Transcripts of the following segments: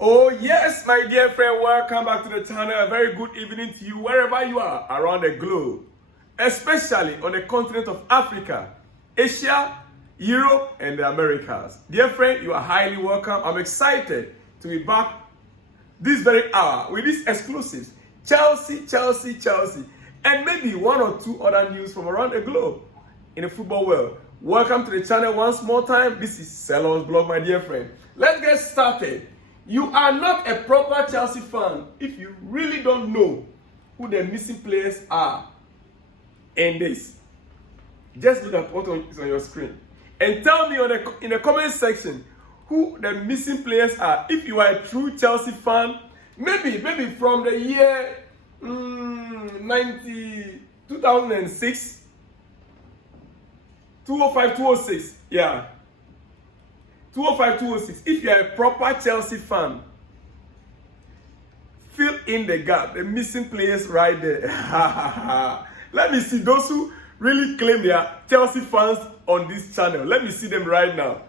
Oh yes, my dear friend, welcome back to the channel. A very good evening to you wherever you are around the globe, especially on the continent of Africa, Asia, Europe, and the Americas. Dear friend, you are highly welcome. I'm excited to be back this very hour with these exclusives. Chelsea, and maybe one or two other news from around the globe in the football world. Welcome to the channel once more time. This is Selon's blog, my dear friend. Let's get started. You are not a proper Chelsea fan if you really don't know who the missing players are in this. Just look at what is on your screen and tell me in the comment section who the missing players are. If you are a true Chelsea fan, maybe from the year 2006, 205, 206, yeah. 205, 206. If you are a proper Chelsea fan, fill in the gap, the missing players right there. Let me see those who really claim they are Chelsea fans on this channel. Let me see them right now.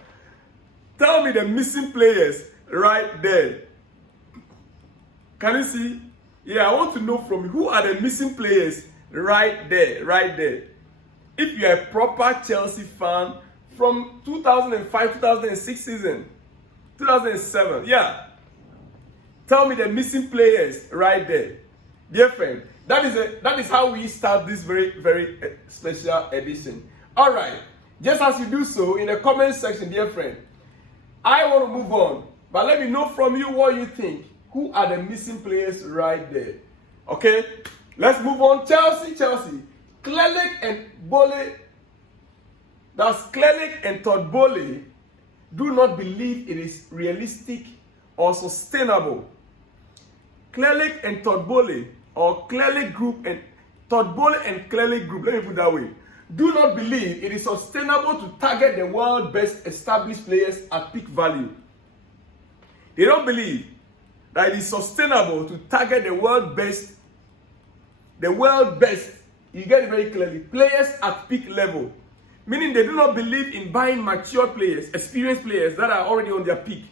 Tell me the missing players right there. Can you see? Yeah, I want to know from you, who are the missing players right there, If you are a proper Chelsea fan, from 2005, 2006 season, 2007, yeah. Tell me the missing players right there. Dear friend, that is how we start this very special edition. All right, just as you do so in the comment section, dear friend, I want to move on, but let me know from you what you think. Who are the missing players right there? Okay, let's move on. Chelsea. Clelic and Bole. That's Clelic and Todd Bowley do not believe it is realistic or sustainable. Clelic and Todd Bowley, or Clelic Group and Todd Bowley and Clelic Group, let me put it that way, do not believe it is sustainable to target the world's best established players at peak value. They don't believe that it is sustainable to target the world best, you get it very clearly, players at peak level. Meaning they do not believe in buying mature players, experienced players that are already on their peak.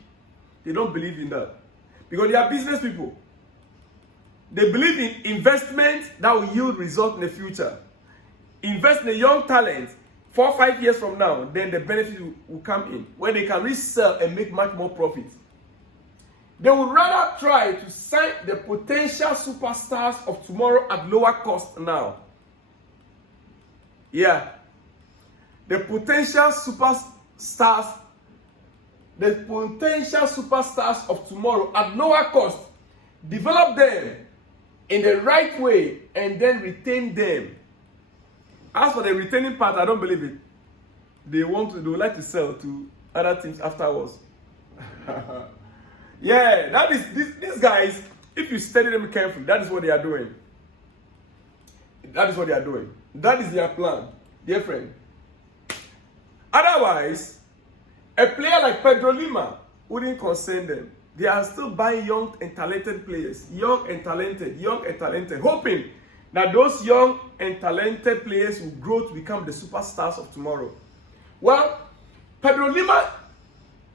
They don't believe in that. Because they are business people. They believe in investment that will yield results in the future. Invest in a young talent 4 or 5 years from now, then the benefit will come in, when they can resell and make much more profit. They would rather try to sign the potential superstars of tomorrow at lower cost now. Yeah. The potential superstars of tomorrow at lower cost, develop them in the right way and then retain them. As for the retaining part, I don't believe it. They would like to sell to other teams afterwards. Yeah, that is these guys, if you study them carefully, that is what they are doing. That is their plan, dear friend. Otherwise, a player like Pedro Lima wouldn't concern them. They are still buying young and talented players. Young and talented, hoping that those young and talented players will grow to become the superstars of tomorrow. Well, Pedro Lima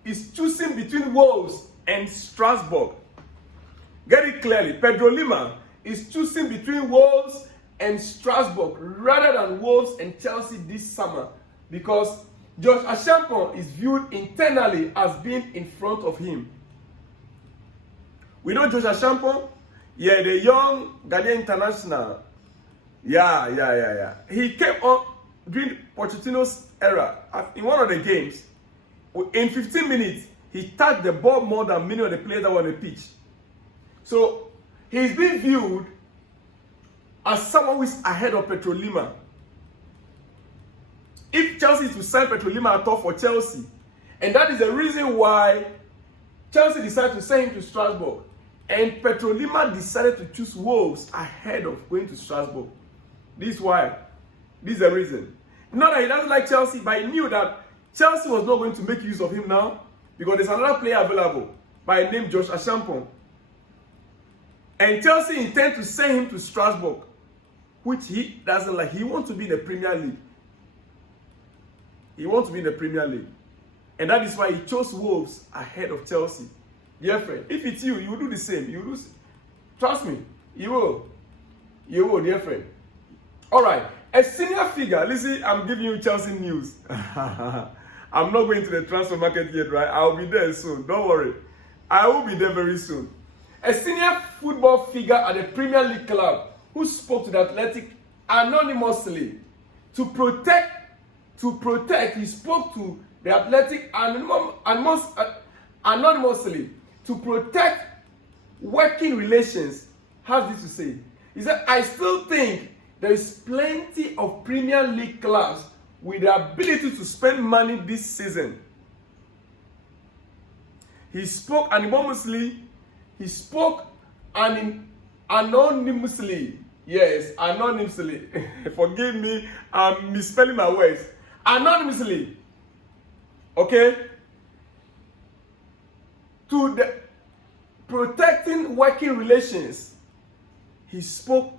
is choosing between Wolves and Strasbourg. Get it clearly. Pedro Lima is choosing between Wolves and Strasbourg rather than Wolves and Chelsea this summer, because Josh Achampong is viewed internally as being in front of him. We know Josh Achampong, yeah, the young Ghanaian international. Yeah. He came on during Pochettino's era. In one of the games, in 15 minutes, he touched the ball more than many of the players that were on the pitch. So he's being viewed as someone who is ahead of Pedro Lima. If Chelsea is to sign Pedro Lima at all for Chelsea, and that is the reason why Chelsea decided to send him to Strasbourg, and Pedro Lima decided to choose Wolves ahead of going to Strasbourg. This is why. This is the reason. Not that he doesn't like Chelsea, but he knew that Chelsea was not going to make use of him now, because there's another player available by the name Josh Achampong. And Chelsea intend to send him to Strasbourg, which he doesn't like. He wants to be in the Premier League. And that is why he chose Wolves ahead of Chelsea. Dear friend, if it's you, you will do the same. You will do, trust me, you will. You will, dear friend. All right, a senior figure. Listen, I'm giving you Chelsea news. I'm not going to the transfer market yet, right? I'll be there soon. Don't worry. I will be there very soon. A senior football figure at the Premier League club who spoke to the Athletic anonymously to protect, he spoke to the Athletic anonymously to protect working relations. Has this to say? He said, I still think there is plenty of Premier League clubs with the ability to spend money this season. He spoke anonymously. He spoke anonymously. Yes, anonymously. Forgive me, I'm misspelling my words. Anonymously. Okay? To the protecting working relations. He spoke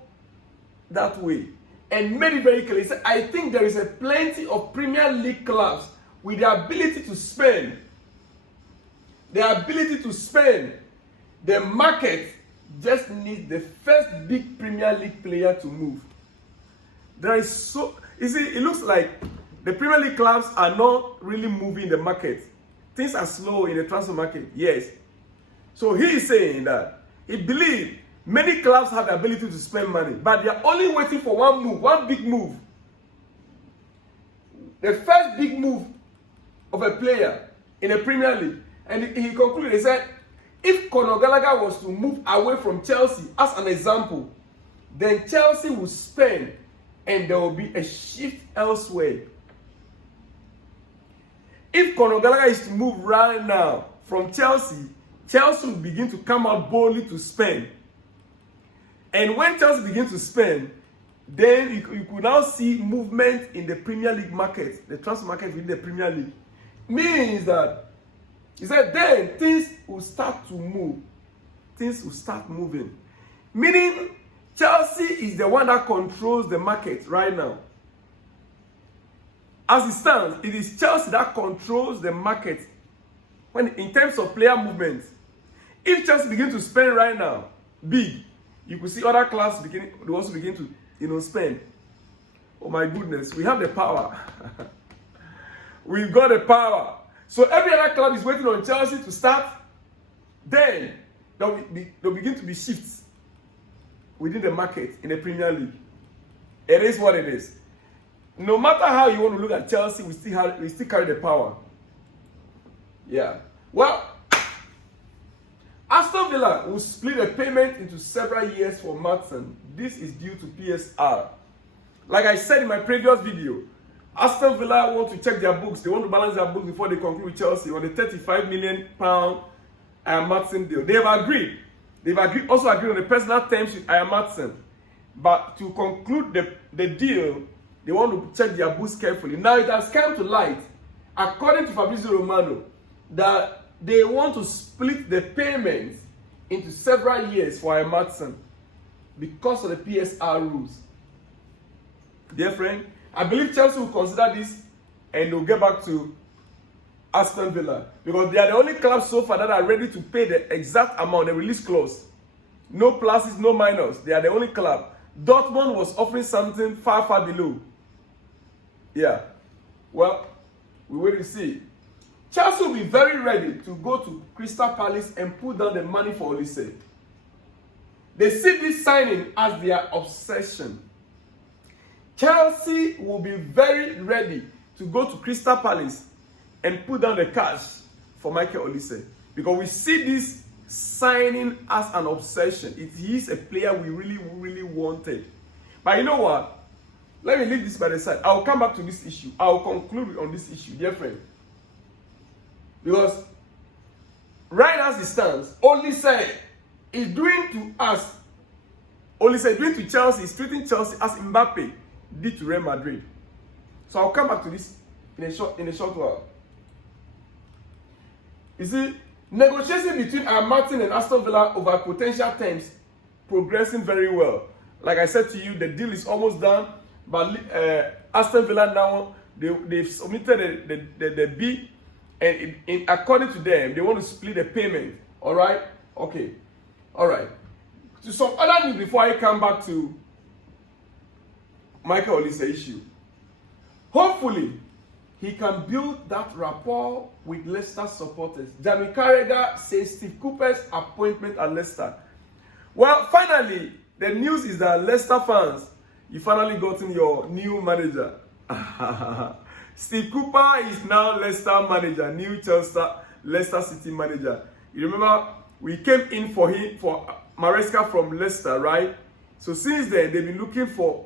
that way and made it very clear. He said, I think there is a plenty of Premier League clubs with the ability to spend. The ability to spend. The market just needs the first big Premier League player to move. There is so, you see, it looks like the Premier League clubs are not really moving the market. Things are slow in the transfer market, yes. So he is saying that he believes many clubs have the ability to spend money, but they are only waiting for one move, one big move. The first big move of a player in the Premier League. And he concluded, he said, if Conor Gallagher was to move away from Chelsea, as an example, then Chelsea will spend and there will be a shift elsewhere. If Conor Gallagher is to move right now from Chelsea, Chelsea will begin to come out boldly to spend. And when Chelsea begins to spend, then you could now see movement in the Premier League market, the transfer market within the Premier League. Means that, he said, then things will start to move. Things will start moving. Meaning, Chelsea is the one that controls the market right now. As it stands, it is Chelsea that controls the market when in terms of player movement. If Chelsea begin to spend right now, big, you could see other clubs they also begin to, spend. Oh my goodness, we have the power. We've got the power. So every other club is waiting on Chelsea to start. Then there'll begin to be shifts within the market in the Premier League. It is what it is. No matter how you want to look at Chelsea, we still carry the power. Yeah. Well, Aston Villa will split the payment into several years for Maatsen. This is due to PSR. Like I said in my previous video, Aston Villa want to check their books. They want to balance their books before they conclude with Chelsea on the £35 million Maatsen deal. They have agreed. Also agreed on the personal terms with Maatsen. But to conclude the deal, they want to check their books carefully. Now it has come to light, according to Fabrizio Romano, that they want to split the payment into several years for Maatsen because of the PSR rules. Dear friend, I believe Chelsea will consider this and they'll get back to Aston Villa because they are the only club so far that are ready to pay the exact amount, the release clause. No pluses, no minus. They are the only club. Dortmund was offering something far, far below. Yeah. Well, we wait to see. Chelsea will be very ready to go to Crystal Palace and put down the money for Olise. They see this signing as their obsession. Chelsea will be very ready to go to Crystal Palace and put down the cash for Michael Olise. Because we see this signing as an obsession. He is a player we really, really wanted. But you know what? Let me leave this by the side. I'll come back to this issue. I'll conclude on this issue, dear friend. Because right as it stands, Olise is doing to us, Olise doing to Chelsea, is treating Chelsea as Mbappe did to Real Madrid. So I'll come back to this in a short while. You see, negotiation between Maatsen and Aston Villa over potential terms progressing very well. Like I said to you, the deal is almost done, but Aston Villa now they've submitted the bid, and according to them, they want to split the payment All right? Okay. All right. To some other news before I come back to Michael Olise issue. Hopefully, he can build that rapport with Leicester supporters. Jamie Carragher says Steve Cooper's appointment at Leicester. Well, finally, the news is that Leicester fans, you finally gotten your new manager. Steve Cooper is now Leicester manager, new Leicester City manager. You remember, we came in for Maresca from Leicester, right? So since then, they've been looking for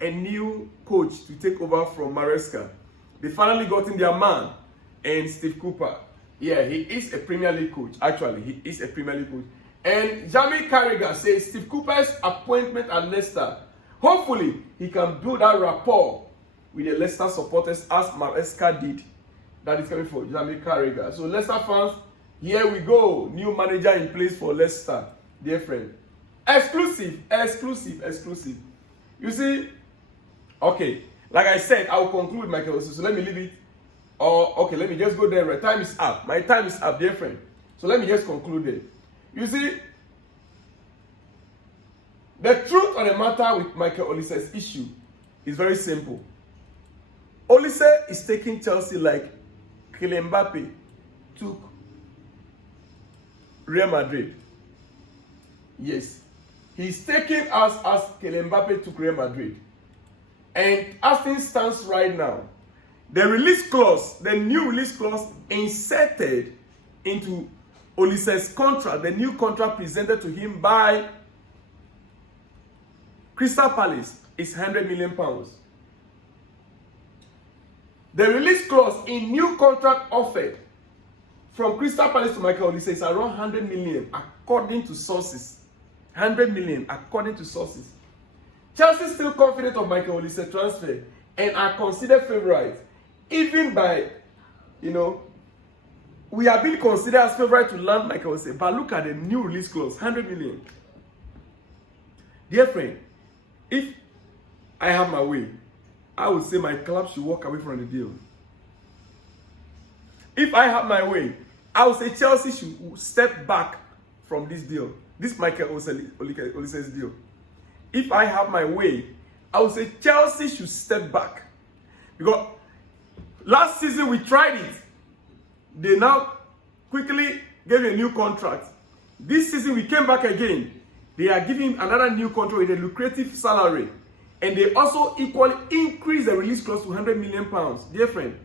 a new coach to take over from Maresca. They finally got in their man, and Steve Cooper. Yeah, he is a Premier League coach. Actually, he is a Premier League coach. And Jamie Carragher says Steve Cooper's appointment at Leicester, hopefully he can build that rapport with the Leicester supporters as Maresca did. That is coming for Jamie Carragher. So Leicester fans, here we go. New manager in place for Leicester, dear friend. Exclusive. You see, okay, like I said, I will conclude Michael Olise. So let me leave it. Okay, let me just go there. My time is up. My time is up, dear friend. So let me just conclude it. You see, the truth on the matter with Michael Olise's issue is very simple. Olise is taking Chelsea like Mbappe took Real Madrid. Yes. He's taking us as Mbappe took Real Madrid. And as things stands right now, the release clause, the new release clause inserted into Olise's contract, the new contract presented to him by Crystal Palace, is £100 million. The release clause in new contract offered from Crystal Palace to Michael Olise is around 100 million according to sources. 100 million according to sources. Chelsea is still confident of Michael Olise transfer and are considered favourites, even by, we are being considered as favourite to land Michael Olise. But look at the new release clause, 100 million. Dear friend, if I have my way, I would say my club should walk away from the deal. If I have my way, I would say Chelsea should step back from this deal. This Michael Olise's deal. If I have my way, I would say Chelsea should step back. Because last season we tried it. They now quickly gave a new contract. This season we came back again. They are giving him another new contract with a lucrative salary. And they also equally increase the release clause to £100 million. Dear friend,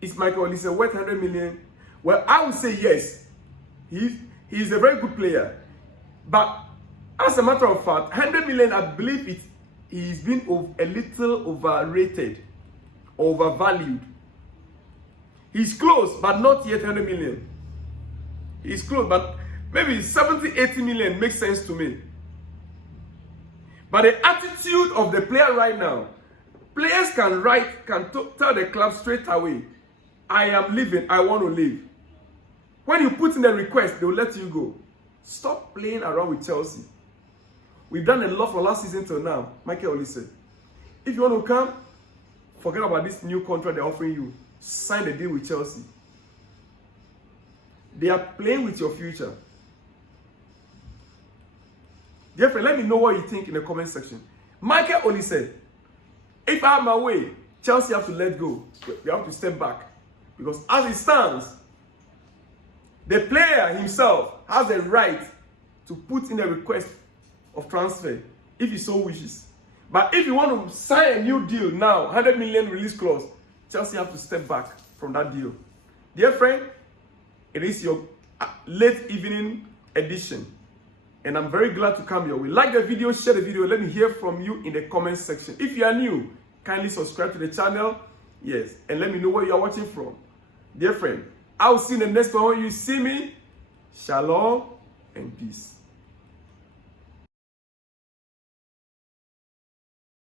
is Michael Olise worth 100 million? Well, I would say yes. He's a very good player. But as a matter of fact, 100 million, I believe he's been a little overrated, overvalued. He's close, but not yet 100 million. He's close, but maybe 70, 80 million makes sense to me. But the attitude of the player right now, players can tell the club straight away, I am leaving, I want to leave. When you put in a request, they will let you go. Stop playing around with Chelsea. We've done a lot from last season till now. Michael Olise, if you want to come, forget about this new contract they're offering you. Sign the deal with Chelsea. They are playing with your future. Dear friend, let me know what you think in the comment section. Michael Olise, if I have my way, Chelsea have to let go. They have to step back. Because as it stands, the player himself has a right to put in a request of transfer if he so wishes. But if you want to sign a new deal now, 100 million release clause, Chelsea have to step back from that deal. Dear friend, it is your late evening edition. And I'm very glad to come your way. Like the video, share the video. Let me hear from you in the comment section. If you are new, kindly subscribe to the channel. Yes, and let me know where you are watching from. Dear friend, I'll see you in the next one when you see me. Shalom and peace.